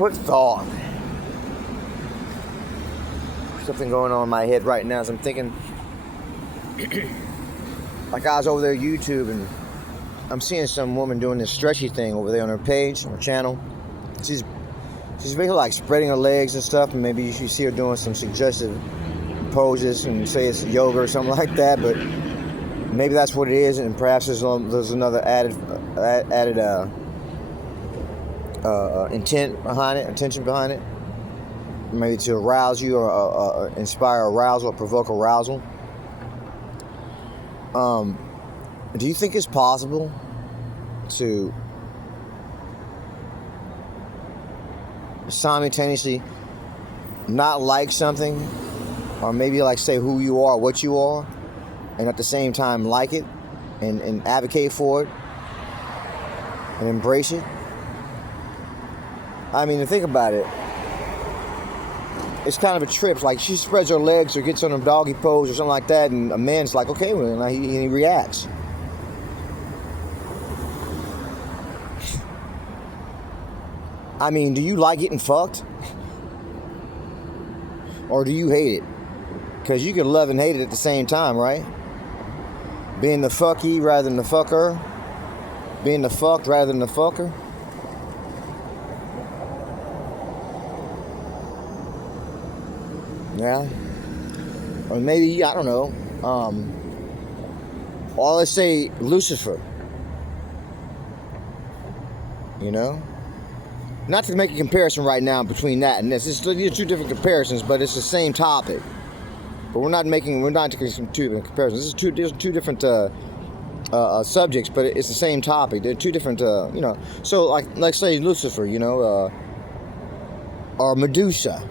quick thought. Something going on in my head right now as I'm thinking. Like I was over there on YouTube and I'm seeing some woman doing this stretchy thing over there on her page, on her channel. She's basically like spreading her legs and stuff, and maybe you should see her doing some suggestive poses and say it's yoga or something like that, but maybe that's what it is, and perhaps there's another added intention behind it, maybe to arouse you or inspire arousal or provoke arousal. Do you think it's possible to simultaneously not like something, or maybe like say who you are, what you are, and at the same time like it and advocate for it and embrace it? I mean, to think about it, it's kind of a trip. Like she spreads her legs or gets on a doggy pose or something like that, and a man's like, okay, well, he reacts. I mean, do you like getting fucked? Or do you hate it? Because you can love and hate it at the same time, right? Being the fucky rather than the fucker. Being the fucked rather than the fucker. Yeah. Or maybe, I don't know. Or let's say Lucifer. You know? Not to make a comparison right now between that and this. These are two different comparisons, but it's the same topic. But we're not taking two different comparisons. This is two different subjects, but it's the same topic. They're two different, So, like say Lucifer, or Medusa.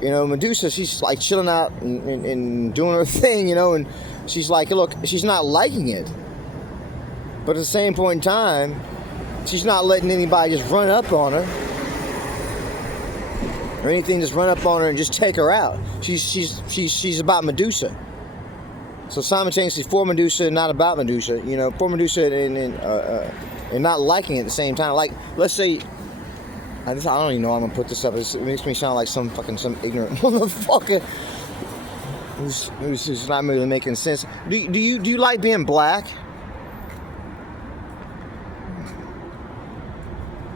Medusa, she's like chilling out and doing her thing, and she's like, look, she's not liking it. But at the same point in time, she's not letting anybody just run up on her or anything, just run up on her and just take her out. She's about Medusa. So simultaneously for Medusa and not about Medusa, for Medusa and not liking it at the same time. Like, let's say, I don't even know how I'm gonna put this up. It makes me sound like some ignorant motherfucker who's just not really making sense. Do you like being black?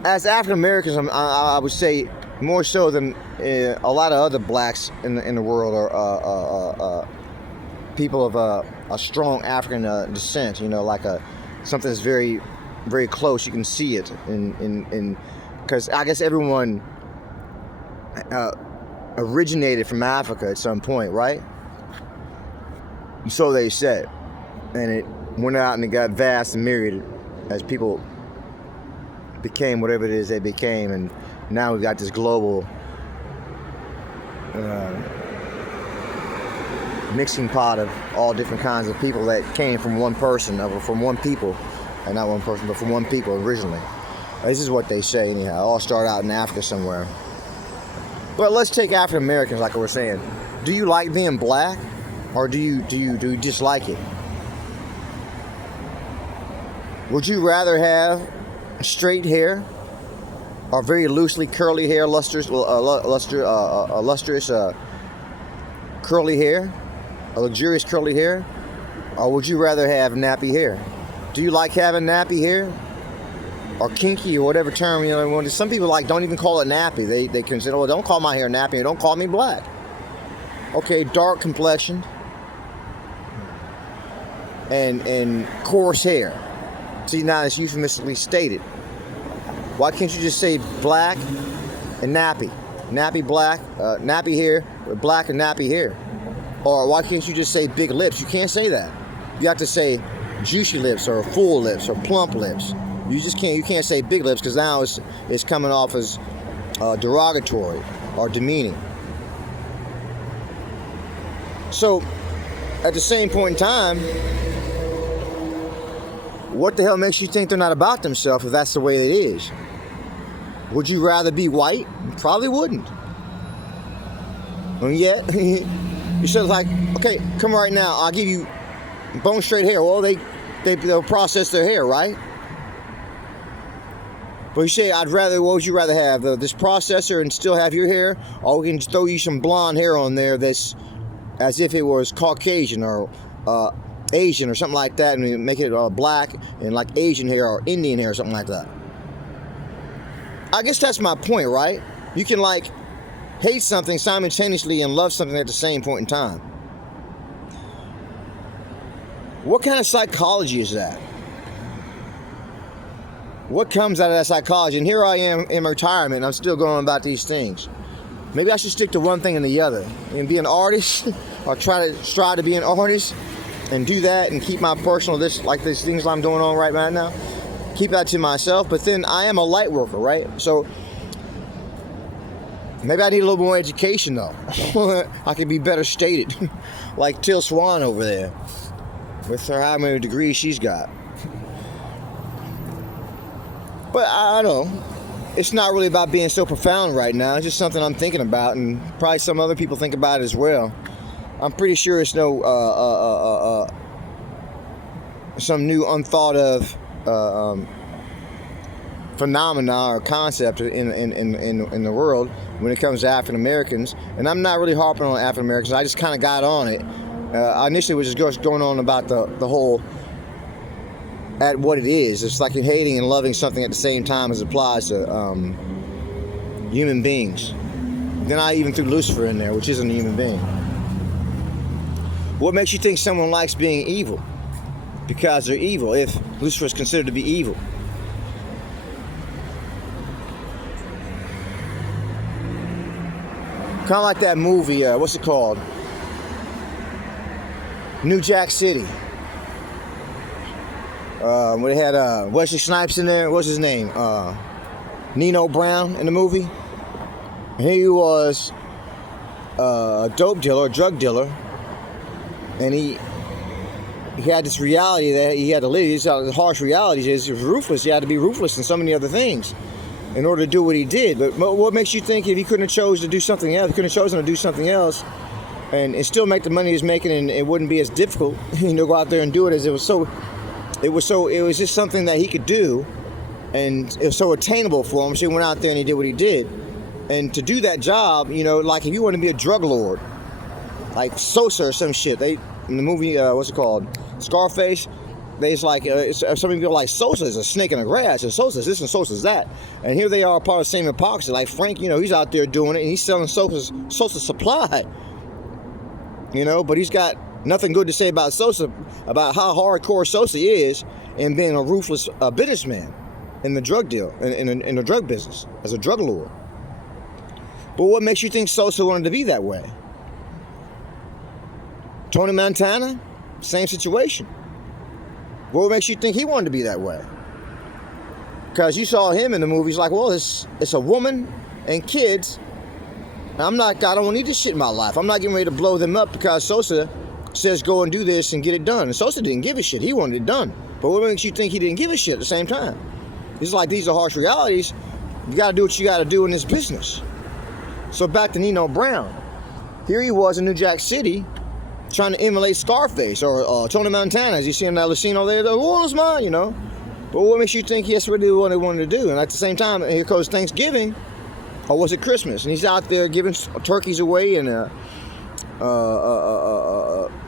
As African Americans, I would say more so than a lot of other blacks in the world, or people of a strong African descent. Like something that's very, very close. You can see it in because I guess everyone originated from Africa at some point, right? So they said, and it went out and it got vast and myriad as people became whatever it is they became, and now we've got this global mixing pot of all different kinds of people that came from one person, from one people, and not one person, but from one people originally. This is what they say anyhow. It all started out in Africa somewhere. But let's take African Americans, like I was saying. Do you like being black, or do you dislike it? Would you rather have straight hair, or very loosely curly hair, lustrous curly hair, a luxurious curly hair, or would you rather have nappy hair? Do you like having nappy hair, or kinky, or whatever term some people don't even call it nappy. They consider, well, don't call my hair nappy, or don't call me black. Okay, dark complexion and coarse hair. See, now it's euphemistically stated. Why can't you just say black and nappy? Nappy black, nappy hair, black and nappy hair. Or why can't you just say big lips? You can't say that. You have to say juicy lips, or full lips, or plump lips. You can't say big lips, because now it's coming off as derogatory or demeaning. So at the same point in time, what the hell makes you think they're not about themselves if that's the way it is? Would you rather be white? Probably wouldn't. And yet, you said like, okay, come right now, I'll give you bone straight hair. Well, they'll process their hair, right? But you say, what would you rather have? This processor and still have your hair? Or we can throw you some blonde hair on there that's as if it was Caucasian or Asian or something like that, and we make it black and like Asian hair or Indian hair or something like that. I guess that's my point, right? You can like hate something simultaneously and love something at the same point in time. What kind of psychology is that? What comes out of that psychology? And here I am in retirement and I'm still going on about these things. Maybe I should stick to one thing and the other and be an artist or strive to be an artist and do that and keep my personal, these things I'm doing on right now, keep that to myself. But then I am a light worker, right? So maybe I need a little more education though. I could be better stated. Like Till Swan over there with her how many degrees she's got. But I don't know. It's not really about being so profound right now. It's just something I'm thinking about, and probably some other people think about it as well. I'm pretty sure it's no some new unthought of phenomena or concept in the world when it comes to African Americans. And I'm not really harping on African Americans. I just kind of got on it. I initially was just going on about the whole at what it is. It's like hating and loving something at the same time as it applies to human beings. Then I even threw Lucifer in there, which isn't a human being. What makes you think someone likes being evil? Because they're evil, if Lucifer is considered to be evil. Kind of like that movie, what's it called? New Jack City. Where they had Wesley Snipes in there. What's his name? Nino Brown in the movie. And he was a dope dealer, a drug dealer. And he had this reality that he had to live. These are the harsh realities. He was ruthless. He had to be ruthless in so many other things in order to do what he did. But what makes you think if he couldn't have chosen to do something else, he couldn't have chosen to do something else and still make the money he's making, and it wouldn't be as difficult, go out there and do it, as it was just something that he could do, and it was so attainable for him. So he went out there and he did what he did. And to do that job, like if you want to be a drug lord, like Sosa or some shit, in the movie, what's it called? Scarface, there's like, some people are like, Sosa is a snake in the grass, and Sosa's this and Sosa's that. And here they are, part of the same hypocrisy. Like Frank, he's out there doing it, and he's selling Sosa supply. But he's got nothing good to say about Sosa, about how hardcore Sosa is in being a ruthless businessman in the drug deal, in the drug business, as a drug lord. But what makes you think Sosa wanted to be that way? Tony Montana, same situation. What makes you think he wanted to be that way? Because you saw him in the movies like, well, it's a woman and kids. I don't need this shit in my life. I'm not getting ready to blow them up because Sosa says go and do this and get it done. And Sosa didn't give a shit. He wanted it done. But what makes you think he didn't give a shit at the same time? It's like, these are harsh realities. You got to do what you got to do in this business. So back to Nino Brown. Here he was in New Jack City trying to emulate Scarface or Tony Montana. As you see in that Lucino there, the world is mine, But what makes you think that's really what they wanted to do? And at the same time, here goes Thanksgiving, or was it Christmas? And he's out there giving turkeys away and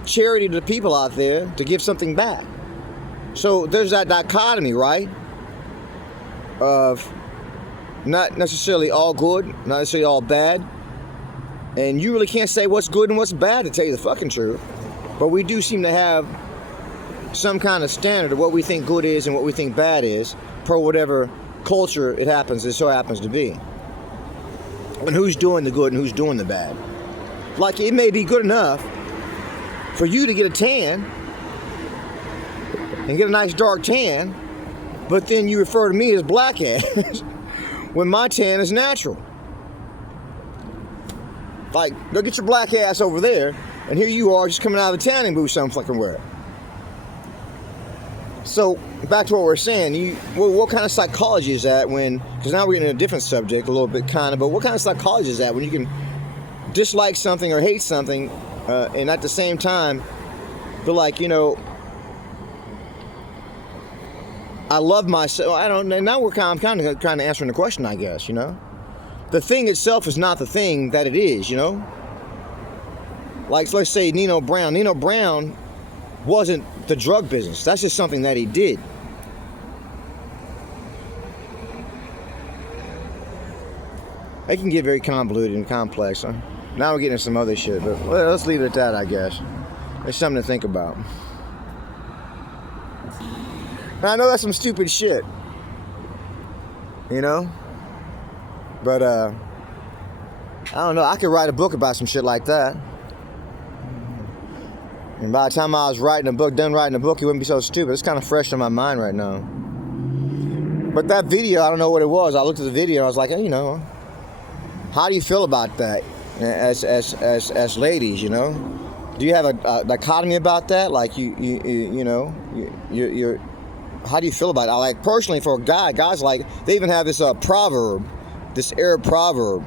charity to the people out there to give something back. So there's that dichotomy, right? Of not necessarily all good, not necessarily all bad. And you really can't say what's good and what's bad, to tell you the fucking truth. But we do seem to have some kind of standard of what we think good is and what we think bad is, per whatever culture it so happens to be. And who's doing the good and who's doing the bad. Like, it may be good enough for you to get a tan and get a nice dark tan, but then you refer to me as black ass when my tan is natural. Like, go get your black ass over there, and here you are just coming out of the tanning booth some fucking where. So, back to what we're saying, what kind of psychology is that when, because now we're getting a different subject a little bit kind of, but what kind of psychology is that when you can dislike something or hate something, and at the same time feel like, I I love myself. I don't. Now I'm kind of answering the question, I guess. You know, the thing itself is not the thing that it is. You know, like let's say Nino Brown. Nino Brown wasn't the drug business. That's just something that he did. It can get very convoluted and complex. Huh? Now we're getting into some other shit, but let's leave it at that, I guess. It's something to think about. And I know that's some stupid shit, you know? But, I don't know. I could write a book about some shit like that. And by the time I was done writing a book, it wouldn't be so stupid. It's kind of fresh in my mind right now. But that video, I don't know what it was. I looked at the video and I was like, you know, how do you feel about that as ladies, you know? Do you have a dichotomy about that? Like you know, you're how do you feel about it? I like personally for a guy, guys like they even have this proverb, this Arab proverb.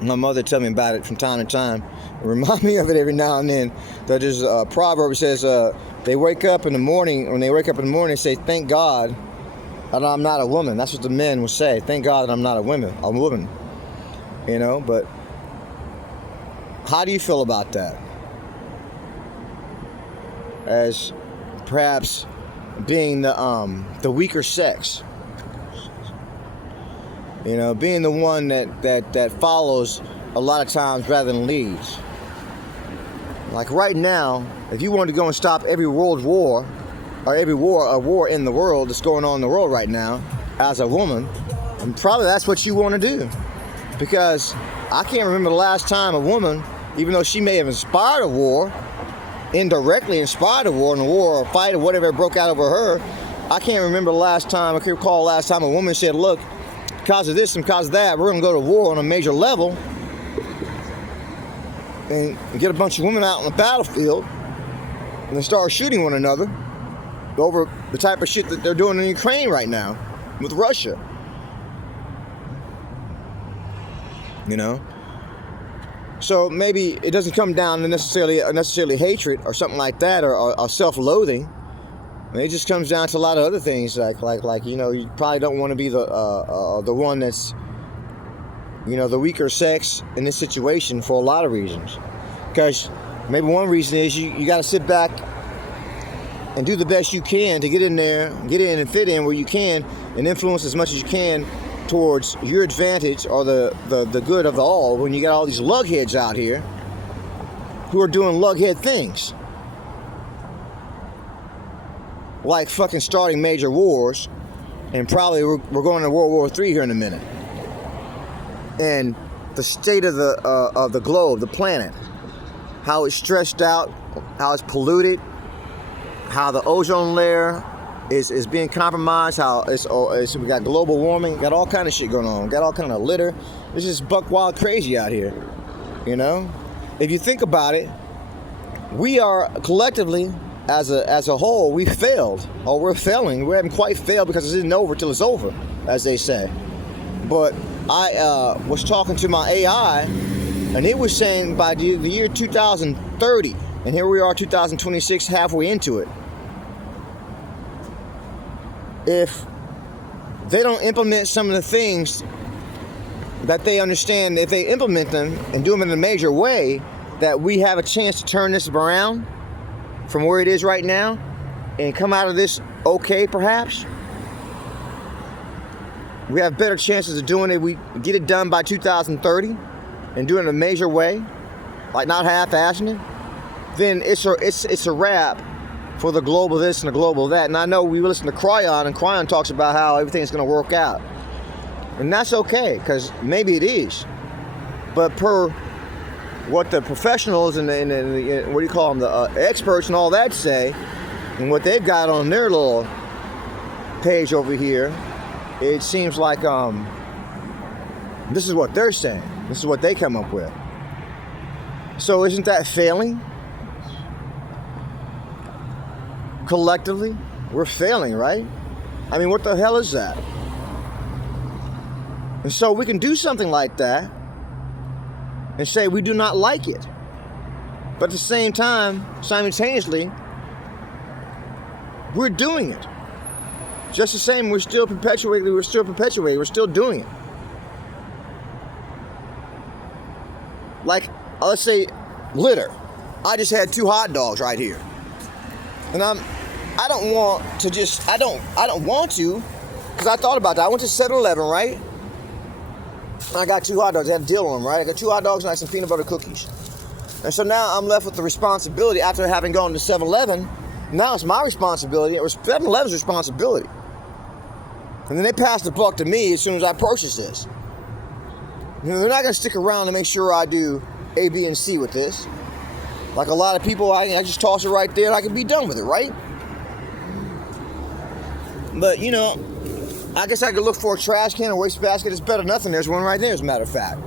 My mother tell me about it from time to time. Remind me of it every now and then. There's a proverb that says they wake up in the morning. When they wake up in the morning, they say, "Thank God that I'm not a woman." That's what the men will say. Thank God that I'm not a woman. You know, but how do you feel about that? As perhaps being the weaker sex. You know, being the one that follows a lot of times rather than leads. Like right now, if you wanted to go and stop every world war, or every war in the world that's going on in the world right now, as a woman, and probably that's what you want to do. Because I can't remember the last time a woman, even though she may have inspired a war, indirectly inspired a war, and a war or a fight or whatever broke out over her, I can't remember the last time, I can recall the last time a woman said, look, because of this and because of that, we're going to go to war on a major level and get a bunch of women out on the battlefield and they start shooting one another over the type of shit that they're doing in Ukraine right now with Russia. You know, so maybe it doesn't come down to necessarily hatred or something like that, or self-loathing. I mean, it just comes down to a lot of other things, like you know, you probably don't want to be the one that's, you know, the weaker sex in this situation for a lot of reasons. Because maybe one reason is you got to sit back and do the best you can to get in and fit in where you can, and influence as much as you can towards your advantage or the good of the all, when you got all these lugheads out here who are doing lughead things. Like fucking starting major wars, and probably we're going to World War III here in a minute. And the state of the globe, the planet, how it's stressed out, how it's polluted, how the ozone layer is being compromised, how we got global warming, got all kind of shit going on, got all kind of litter. It's just buck wild crazy out here, you know? If you think about it, we are collectively, as a whole, we failed, or we're failing. We haven't quite failed because it isn't over till it's over, as they say. But I was talking to my AI, and it was saying by the year 2030, and here we are 2026, halfway into it, if they don't implement some of the things that they understand, if they implement them and do them in a major way, that we have a chance to turn this around from where it is right now and come out of this okay, perhaps. We have better chances of doing it. We get it done by 2030 and do it in a major way, like not half-assing it, then it's a wrap for the global this and the global that. And I know we listen to Cryon, and Cryon talks about how everything's going to work out. And that's okay, because maybe it is. But per what the professionals and the what do you call them, the experts and all that say, and what they've got on their little page over here, it seems like this is what they're saying. This is what they come up with. So isn't that failing? Collectively, we're failing, right? I mean, what the hell is that? And so we can do something like that and say we do not like it. But at the same time, simultaneously, we're doing it. Just the same, we're still perpetuating, we're still doing it. Like, let's say, litter. I just had 2 hot dogs right here. And I don't want to, because I thought about that. I went to 7-Eleven, right? And I got 2 hot dogs, I had a deal on them, right? I got 2 hot dogs and I had some peanut butter cookies. And so now I'm left with the responsibility, after having gone to 7-Eleven, now it's my responsibility, it was 7-Eleven's responsibility. And then they passed the buck to me as soon as I purchased this. You know, they're not going to stick around to make sure I do A, B, and C with this. Like a lot of people, I just toss it right there and I can be done with it, right? But, you know, I guess I could look for a trash can or waste basket. It's better than nothing. There's one right there, as a matter of fact.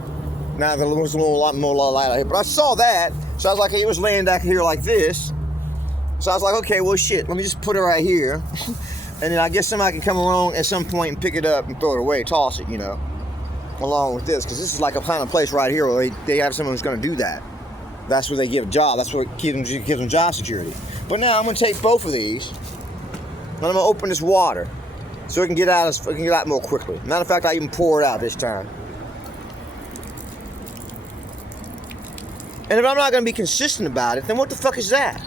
Now, there was a lot more light out here. But I saw that, so I was like, it was laying back here like this. So I was like, okay, well, shit, let me just put it right here. And then I guess somebody can come along at some point and pick it up and throw it away, toss it, you know, along with this. Because this is like a kind of place right here where they have someone who's going to do that. That's where they give a job. That's what gives them job security. But now I'm going to take both of these, and I'm going to open this water so it can get out more quickly. Matter of fact, I even pour it out this time. And if I'm not going to be consistent about it, then what the fuck is that?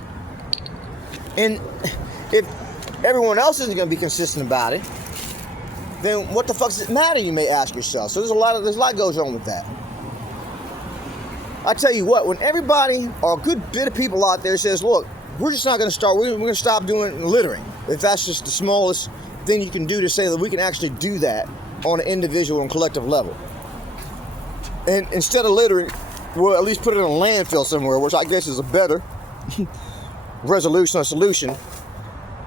And if everyone else isn't going to be consistent about it, then what the fuck does it matter, you may ask yourself. So there's a lot goes on with that. I tell you what, when everybody, or a good bit of people out there says, look, we're just not going to start, we're going to stop doing littering. If that's just the smallest thing you can do to say that we can actually do that on an individual and collective level. And instead of littering, we'll at least put it in a landfill somewhere, which I guess is a better resolution or solution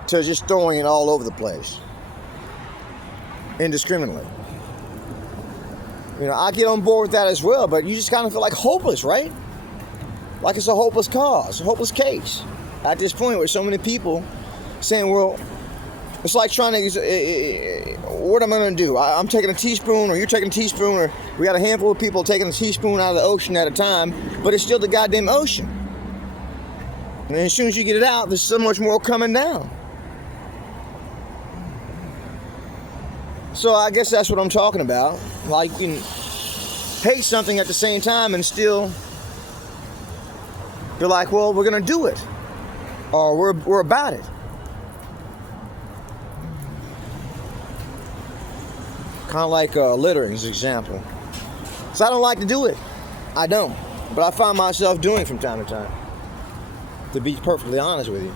to just throwing it all over the place indiscriminately. You know, I get on board with that as well, but you just kind of feel like hopeless, right? Like it's a hopeless cause, a hopeless case. At this point, with so many people saying, well, it's like trying to, what am I going to do? I'm taking a teaspoon, or you're taking a teaspoon, or we got a handful of people taking a teaspoon out of the ocean at a time, but it's still the goddamn ocean. And as soon as you get it out, there's so much more coming down. So I guess that's what I'm talking about. Like, you can hate something at the same time and still be like, well, we're going to do it. Or we're about it. Kind of like littering is an example. So I don't like to do it. I don't. But I find myself doing it from time to time. To be perfectly honest with you.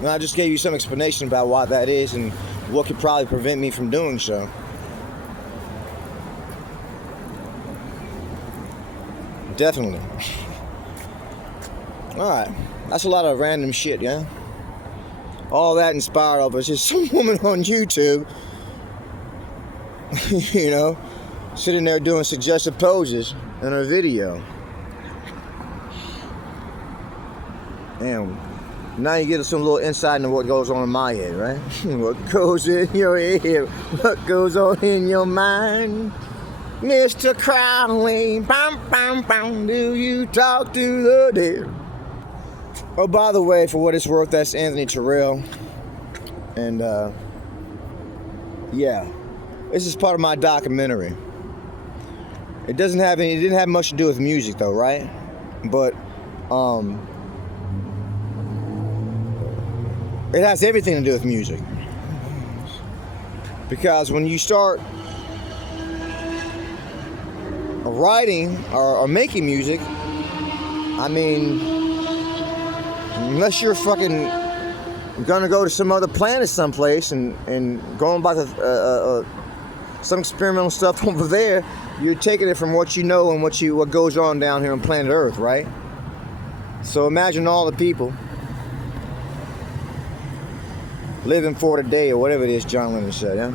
And I just gave you some explanation about why that is and what could probably prevent me from doing so. Definitely. Alright. That's a lot of random shit, yeah? All that inspired of us. Just some woman on YouTube, you know, sitting there doing suggestive poses in her video. And now you get some little insight into what goes on in my head, right? What goes in your head? What goes on in your mind? Mr. Crowley, bam, bam, bam, do you talk to the dead? Oh, by the way, for what it's worth, that's Anthony Terrell. And, yeah, this is part of my documentary. It didn't have much to do with music, though, right? But, it has everything to do with music. Because when you start writing or making music, I mean, unless you're fucking gonna go to some other planet someplace and going by the some experimental stuff over there, you're taking it from what you know and what goes on down here on planet Earth, right? So imagine all the people living for today, or whatever it is John Lennon said, yeah?